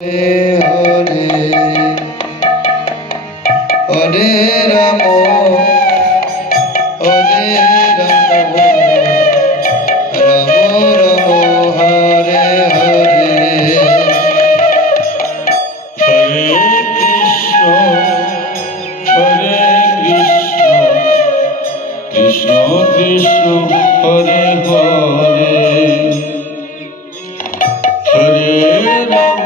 Hare Hare Ram Hare Ram Ram Ram Hare Hare Hare Krishna Krishna Krishna Hare Hare Hare Ram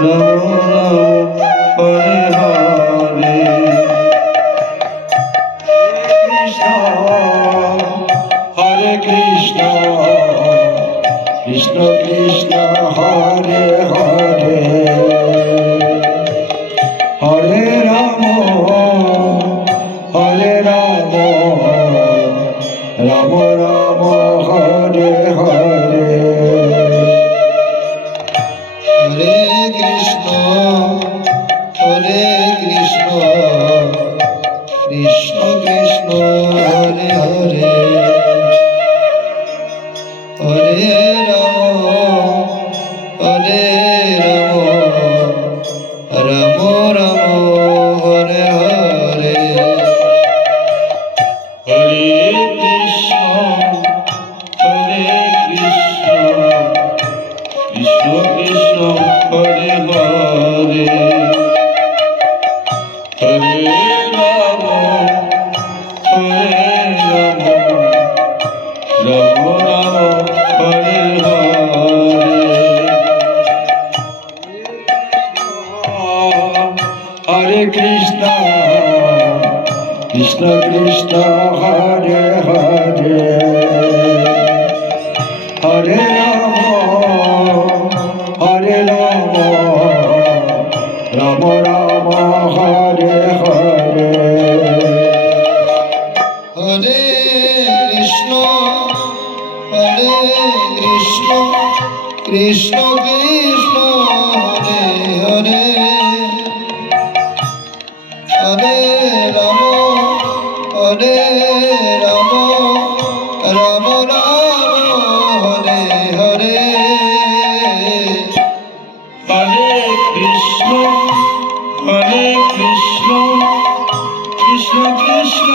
Ram Ram Hare Hare Krishna Krishna Krishna Hare Hare Hare Ram Ram Ram Hare Hare Hare Krishna Krishna Krishna Hare Hare Hare Ram Ram Ram Hare Hare Hare Krishna Krishna Krishna Hare Hare Hare Ram Ram Ram Hare Hare Hare Krishna Krishna Krishna Hare Hare Hare Ram Ram Ram Hare Hare Hare Krishna Krishna Krishna Hare Hare Hare Ram Ram Ram Hare Hare Hare Krishna Krishna Krishna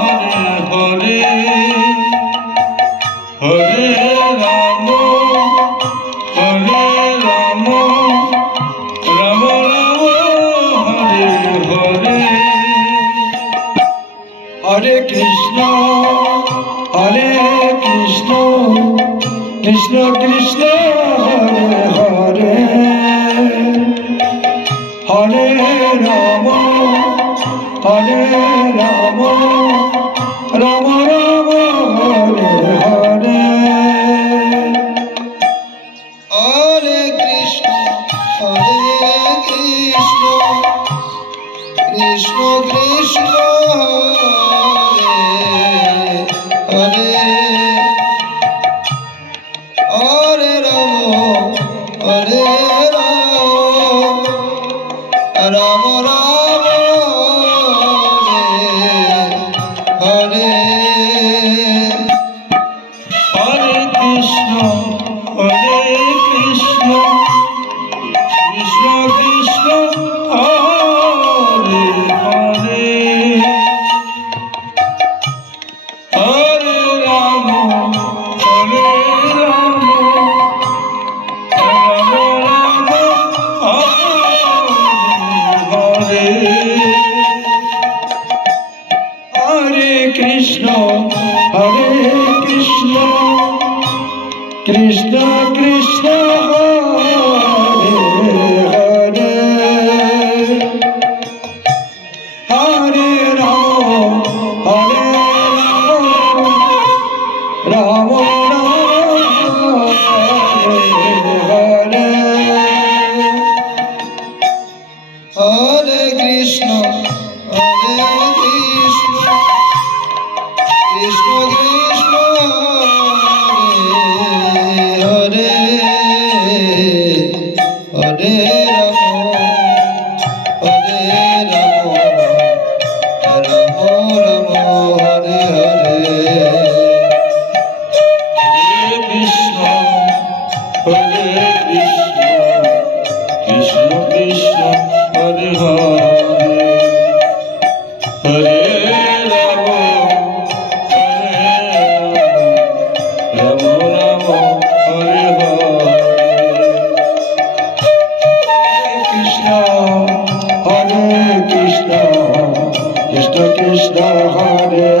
Hare Hare Hare Ram Ram Ram Hare Hare Hare Krishna Krishna Krishna Hare Hare Hare Ram Ram Ram Hare Hare Hare Krishna Krishna Krishna Hare Hare Ram Ram Ram Hare Hare Krishna Krishna Krishna Hare Hare Hare Ram Ram Hare Hare Krishna Krishna Krishna Hare Hare Ram Ram Hare Hare Krishna Krishna Krishna Hare Krishna Hare